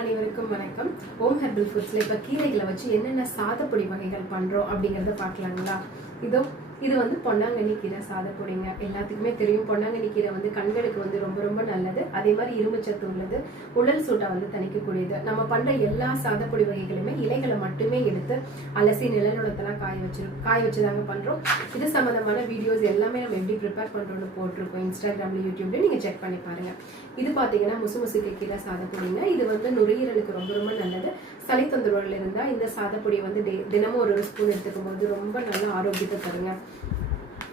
அனைவருக்கும் வணக்கம். ஓம் ஹெர்பல் ஃபுட்ஸ்ல இப்ப கீரைகளை வச்சு என்னென்ன சாதப்பொடி வகைகள் பண்றோம் அப்படிங்கறத பார்க்கலாங்களா? இது வந்து பொன்னாங்கண்ணி கீரை சாதப்பொடிங்க. எல்லாத்துக்குமே தெரியும் பொன்னாங்கண்ணி கீரை வந்து கண்களுக்கு வந்து ரொம்ப ரொம்ப நல்லது. அதே மாதிரி இரும்புச்சத்து உள்ளது, உடல் சூட்டை வந்து தணிக்கக்கூடியது. நம்ம பண்ற எல்லா சாதப்பொடி வகைகளுமே இலைகளை மட்டுமே எடுத்து அலசி நிலநுடத்தெல்லாம் காய வச்சுதாங்க பண்றோம். இது சம்பந்தமான வீடியோஸ் எல்லாமே நம்ம எப்படி ப்ரிப்பேர் பண்றோம்னு போட்டிருக்கோம் இன்ஸ்டாகிராம்ல, யூடியூப்ல, நீங்க செக் பண்ணி பாருங்க. இது பாத்தீங்கன்னா முசுமுசுக்கு கீரை சாதப்பொடிங்க. இது வந்து நுரையீரலுக்கு ரொம்ப ரொம்ப நல்லது. சளி தொந்தரவுகள் இருந்தா இந்த சாதப்பொடியை வந்து தினமும் ஒரு ஸ்பூன் எடுத்துக்கும் போது ரொம்ப நல்ல ஆரோக்கியத்தை தருங்க.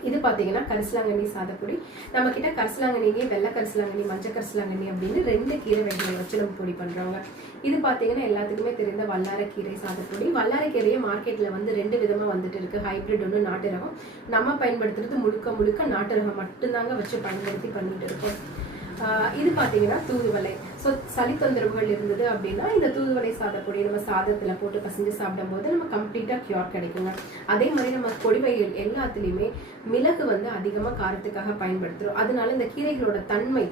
இது பாத்தீங்கன்னா கரிசலாங்கண்ணி சாதப்பொடி. நம்ம கிட்ட கரிசலாங்கண்ணியே வெள்ளை கரிசலாங்கண்ணி, மஞ்சள் கரிசலாங்கண்ணி அப்படின்னு 2 கீரை வகைகளை வச்சு நம்ம பொடி பண்றோங்க. இது பாத்தீங்கன்னா எல்லாத்துக்குமே தெரிந்த வல்லாரைக்கீரை சாதப்பொடி. வல்லாரைக்கீரையே மார்க்கெட்ல வந்து 2 விதமா வந்துட்டு இருக்கு. ஹைபிரிட் ஒன்று, நாட்டு ரகம். நம்ம பயன்படுத்துறது முழுக்க முழுக்க நாட்டு ரகம் மட்டும்தாங்க வச்சு பயன்படுத்தி பண்ணிட்டு இருக்கோம். இது பாத்தீங்கன்னா தூதுவளை. சளி தொந்தரவுகள் இருந்தது அப்படின்னா இந்த தூதுவளை சாதப்பொடி நம்ம சாதத்துல போட்டு பசஞ்சு சாப்பிடும் போது நம்ம கம்ப்ளீட்டா கியூர் கிடைக்குங்க. அதே மாதிரி நம்ம பொடி வகைகள் எல்லாத்துலயுமே மிளகு வந்து அதிகமா காரத்துக்காக பயன்படுத்துறோம். அதனால இந்த கீரைகளோட தன்மை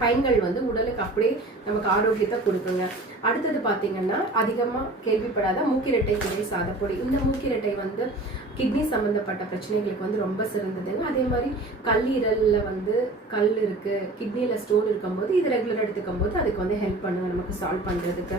பயன்கள் வந்து உடலுக்கு அப்படியே நமக்கு ஆரோக்கியத்தை கொடுக்குங்க. அடுத்தது பாத்தீங்கன்னா அதிகமா கேள்விப்படாத மூக்கிரட்டை கீரை சாதப்பொடி. இந்த மூக்கிரட்டை வந்து கிட்னி சம்பந்தப்பட்ட பிரச்சனைகளுக்கு வந்து ரொம்ப சிறந்ததுங்க. அதே மாதிரி கல்லீரல்ல வந்து கல் இருக்கு, கிட்னில ஸ்டோன் இருக்கும் போது இது ரெகுலர் எடுத்துக்கும் போது அதுக்கு வந்து ஹெல்ப் பண்ணுங்க நமக்கு சால்வ் பண்றதுக்கு.